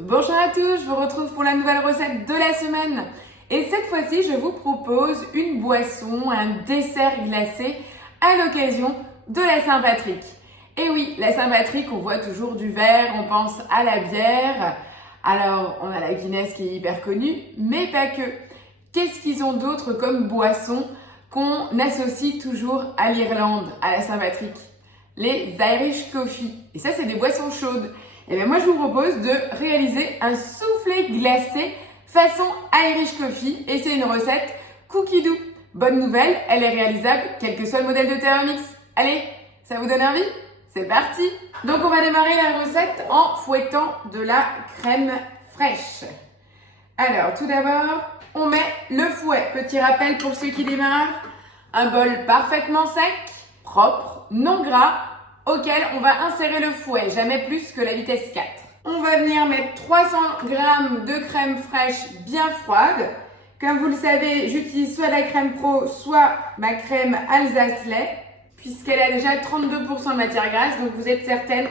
Bonjour à tous, je vous retrouve pour la nouvelle recette de la semaine. Et cette fois-ci, je vous propose une boisson, un dessert glacé à l'occasion de la Saint-Patrick. Et oui, la Saint-Patrick, on voit toujours du verre, on pense à la bière. Alors, on a la Guinness qui est hyper connue, mais pas que. Qu'est-ce qu'ils ont d'autre comme boisson qu'on associe toujours à l'Irlande, à la Saint-Patrick? Les Irish Coffee. Et ça, c'est des boissons chaudes. Et bien moi, je vous propose de réaliser un soufflé glacé façon Irish Coffee. Et c'est une recette cookie dough. Bonne nouvelle, elle est réalisable quel que soit le modèle de Thermomix. Allez, ça vous donne envie? C'est parti! Donc on va démarrer la recette en fouettant de la crème fraîche. Alors tout d'abord, on met le fouet. Petit rappel pour ceux qui démarrent. Un bol parfaitement sec, propre, non gras, auquel on va insérer le fouet, jamais plus que la vitesse 4. On va venir mettre 300 g de crème fraîche bien froide. Comme vous le savez, j'utilise soit la crème pro, soit ma crème Alsace-lait, puisqu'elle a déjà 32% de matière grasse, donc vous êtes certaine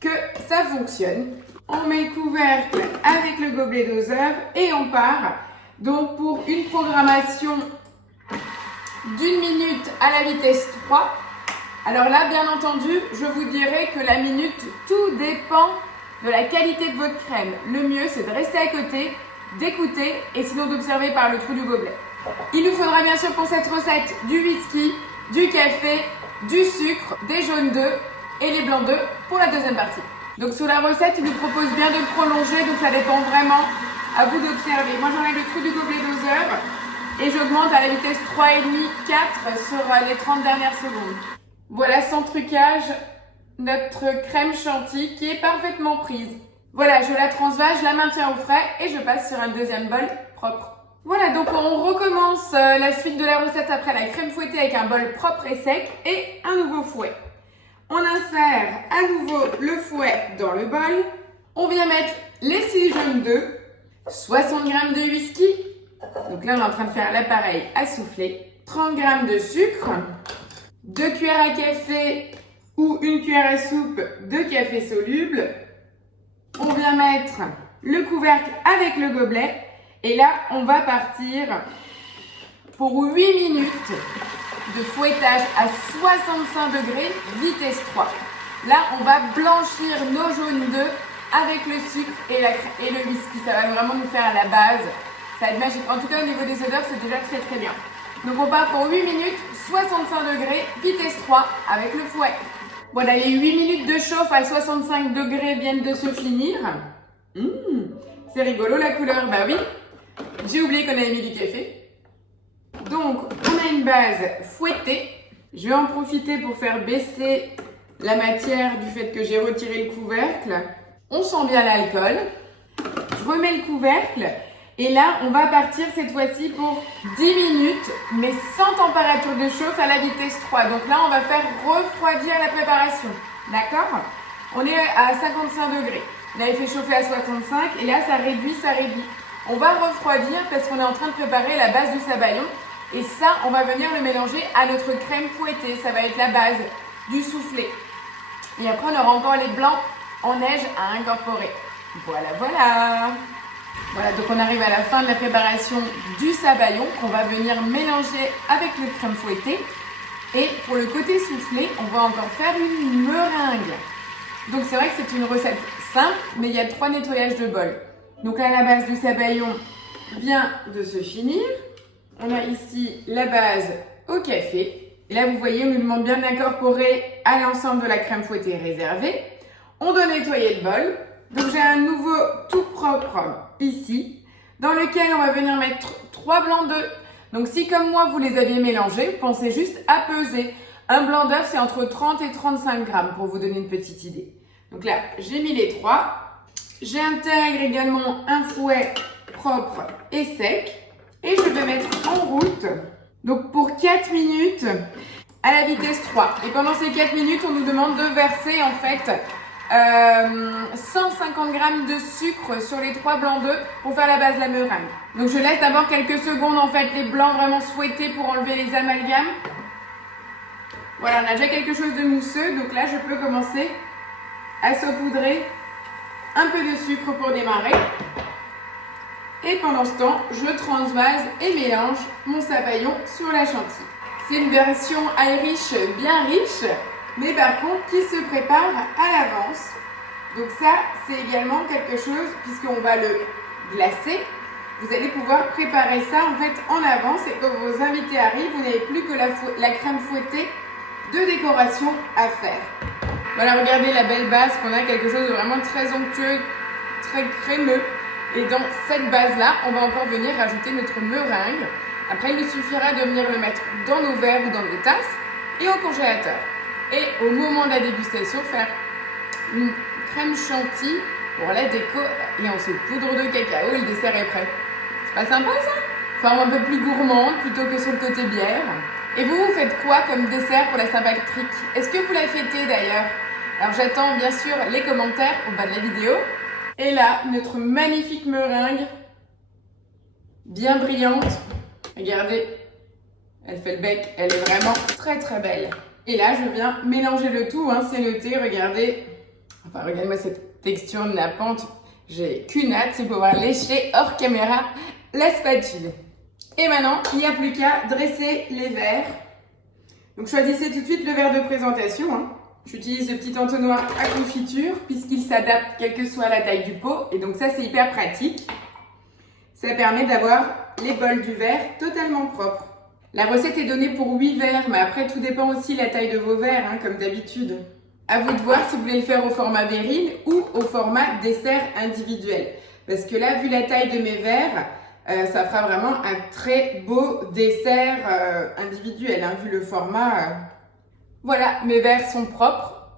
que ça fonctionne. On met le couvercle avec le gobelet doseur et on part donc pour une programmation d'1 minute à la vitesse 3. Alors là, bien entendu, je vous dirais que la minute, tout dépend de la qualité de votre crème. Le mieux, c'est de rester à côté, d'écouter et sinon d'observer par le trou du gobelet. Il nous faudra bien sûr pour cette recette du whisky, du café, du sucre, des jaunes d'œufs et les blancs d'œufs pour la deuxième partie. Donc sur la recette, il nous propose bien de le prolonger, donc ça dépend vraiment à vous d'observer. Moi, j'enlève le trou du gobelet doseur et j'augmente à la vitesse 3,5-4 sur les 30 dernières secondes. Voilà, sans trucage, notre crème chantilly qui est parfaitement prise. Voilà, je la transvase, je la maintiens au frais et je passe sur un deuxième bol propre. Voilà, donc on recommence la suite de la recette après la crème fouettée avec un bol propre et sec et un nouveau fouet. On insère à nouveau le fouet dans le bol. On vient mettre les 6 jaunes d'œufs, 60 g de whisky. Donc là, on est en train de faire l'appareil à souffler. 30 g de sucre. 2 cuillères à café ou 1 cuillère à soupe de café soluble. On vient mettre le couvercle avec le gobelet. Et là, on va partir pour 8 minutes de fouettage à 65 degrés, vitesse 3. Là, on va blanchir nos jaunes d'œufs avec le sucre et le whisky. Ça va vraiment nous faire la base. Ça va être magique. En tout cas, au niveau des odeurs, c'est déjà très très bien. Donc on part pour 8 minutes, 65 degrés, vitesse 3 avec le fouet. Voilà, les 8 minutes de chauffe à 65 degrés viennent de se finir. C'est rigolo la couleur, bah oui. J'ai oublié qu'on avait mis du café. Donc on a une base fouettée. Je vais en profiter pour faire baisser la matière du fait que j'ai retiré le couvercle. On sent bien l'alcool. Je remets le couvercle. Et là, on va partir cette fois-ci pour 10 minutes, mais sans température de chauffe à la vitesse 3. Donc là, on va faire refroidir la préparation. D'accord? On est à 55 degrés. On avait fait chauffer à 65 et là, ça réduit. On va refroidir parce qu'on est en train de préparer la base du sabayon. Et ça, on va venir le mélanger à notre crème fouettée. Ça va être la base du soufflé. Et après, on aura encore les blancs en neige à incorporer. Voilà. Voilà, donc on arrive à la fin de la préparation du sabayon qu'on va venir mélanger avec le crème fouettée. Et pour le côté soufflé, on va encore faire une meringue. Donc c'est vrai que c'est une recette simple, mais il y a 3 nettoyages de bol. Donc là, la base du sabayon vient de se finir. On a ici la base au café. Et là, vous voyez, on nous demande bien d'incorporer à l'ensemble de la crème fouettée réservée. On doit nettoyer le bol. Donc j'ai un nouveau tout propre ici, dans lequel on va venir mettre 3 blancs d'œufs. Donc si comme moi vous les aviez mélangés, pensez juste à peser. Un blanc d'œuf c'est entre 30 et 35 grammes pour vous donner une petite idée. Donc là j'ai mis les 3. J'intègre également un fouet propre et sec. Et je vais mettre en route, donc pour 4 minutes à la vitesse 3. Et pendant ces 4 minutes on nous demande de verser en fait 150 g de sucre sur les 3 blancs d'œufs pour faire la base de la meringue. Donc je laisse d'abord quelques secondes en fait les blancs vraiment souhaités pour enlever les amalgames. Voilà, on a déjà quelque chose de mousseux, donc là je peux commencer à saupoudrer un peu de sucre pour démarrer. Et pendant ce temps, je transvase et mélange mon sabayon sur la chantilly. C'est une version Irish bien riche, mais par contre qui se prépare à l'avance. Donc ça, c'est également quelque chose, puisqu'on va le glacer, vous allez pouvoir préparer ça en fait en avance et quand vos invités arrivent, vous n'avez plus que la crème fouettée de décoration à faire. Voilà, regardez la belle base qu'on a, quelque chose de vraiment très onctueux, très crémeux. Et dans cette base-là, on va encore venir rajouter notre meringue. Après, il nous suffira de venir le mettre dans nos verres ou dans nos tasses et au congélateur. Et au moment de la dégustation, faire une crème chantilly pour la déco et on se poudre de cacao et le dessert est prêt. C'est pas sympa ça? Forme un peu plus gourmande plutôt que sur le côté bière. Et vous faites quoi comme dessert pour la Saint-Patrick? Est-ce que vous la fêtez d'ailleurs? Alors j'attends bien sûr les commentaires au bas de la vidéo. Et là, notre magnifique meringue, bien brillante. Regardez, elle fait le bec, elle est vraiment très très belle. Et là, je viens mélanger le tout, hein, c'est noté, regardez. Enfin, regardez-moi cette texture nappante. J'ai qu'une hâte, c'est pouvoir lécher hors caméra la spatule. Et maintenant, il n'y a plus qu'à dresser les verres. Donc, choisissez tout de suite le verre de présentation. Hein. J'utilise le petit entonnoir à confiture puisqu'il s'adapte quelle que soit la taille du pot. Et donc, ça, c'est hyper pratique. Ça permet d'avoir les bols du verre totalement propres. La recette est donnée pour 8 verres, mais après, tout dépend aussi de la taille de vos verres, hein, comme d'habitude. À vous de voir si vous voulez le faire au format verrine ou au format dessert individuel. Parce que là, vu la taille de mes verres, ça fera vraiment un très beau dessert individuel, hein, vu le format. Voilà, mes verres sont propres.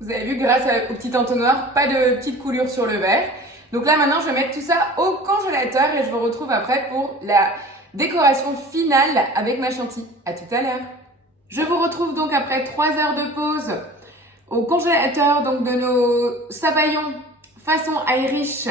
Vous avez vu, grâce au petit entonnoir, pas de petite coulure sur le verre. Donc là, maintenant, je vais mettre tout ça au congélateur et je vous retrouve après pour la décoration finale avec ma chantilly. À tout à l'heure. Je vous retrouve donc après 3 heures de pause au congélateur donc de nos sabayons façon Irish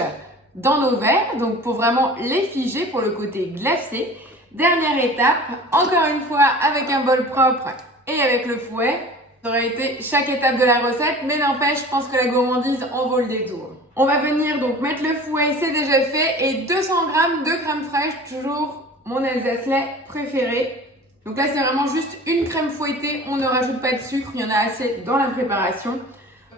dans nos verres, donc pour vraiment les figer pour le côté glacé. Dernière étape, encore une fois avec un bol propre et avec le fouet. Ça aurait été chaque étape de la recette, mais n'empêche, je pense que la gourmandise en vaut le détour. On va venir donc mettre le fouet, c'est déjà fait, et 200 g de crème fraîche, toujours mon alsacelais préféré. Donc là, c'est vraiment juste une crème fouettée, on ne rajoute pas de sucre, il y en a assez dans la préparation.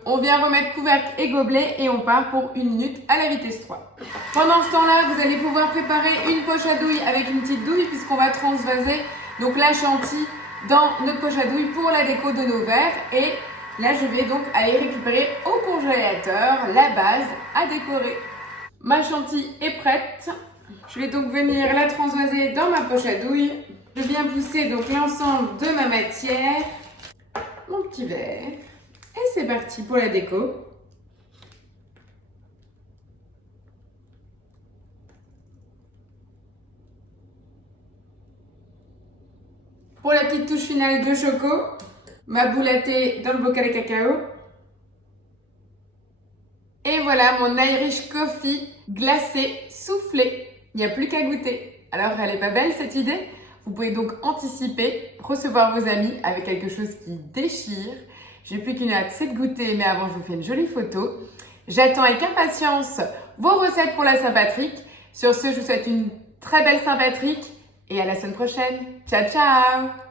On vient remettre couvercle et gobelet et on part pour 1 minute à la vitesse 3. Pendant ce temps-là, vous allez pouvoir préparer une poche à douille avec une petite douille puisqu'on va transvaser donc la chantilly dans notre poche à douille pour la déco de nos verres. Et là, je vais donc aller récupérer au congélateur la base à décorer. Ma chantilly est prête. Je vais donc venir la transvaser dans ma poche à douille. Je viens pousser donc l'ensemble de ma matière, mon petit verre. Et c'est parti pour la déco. Pour la petite touche finale de choco, ma boule à thé dans le bocal à cacao. Et voilà mon Irish Coffee glacé, soufflé. Il n'y a plus qu'à goûter. Alors, elle est pas belle cette idée? Vous pouvez donc anticiper, recevoir vos amis avec quelque chose qui déchire. J'ai plus qu'une hâte, c'est de goûter, mais avant, je vous fais une jolie photo. J'attends avec impatience vos recettes pour la Saint-Patrick. Sur ce, je vous souhaite une très belle Saint-Patrick et à la semaine prochaine. Ciao, ciao!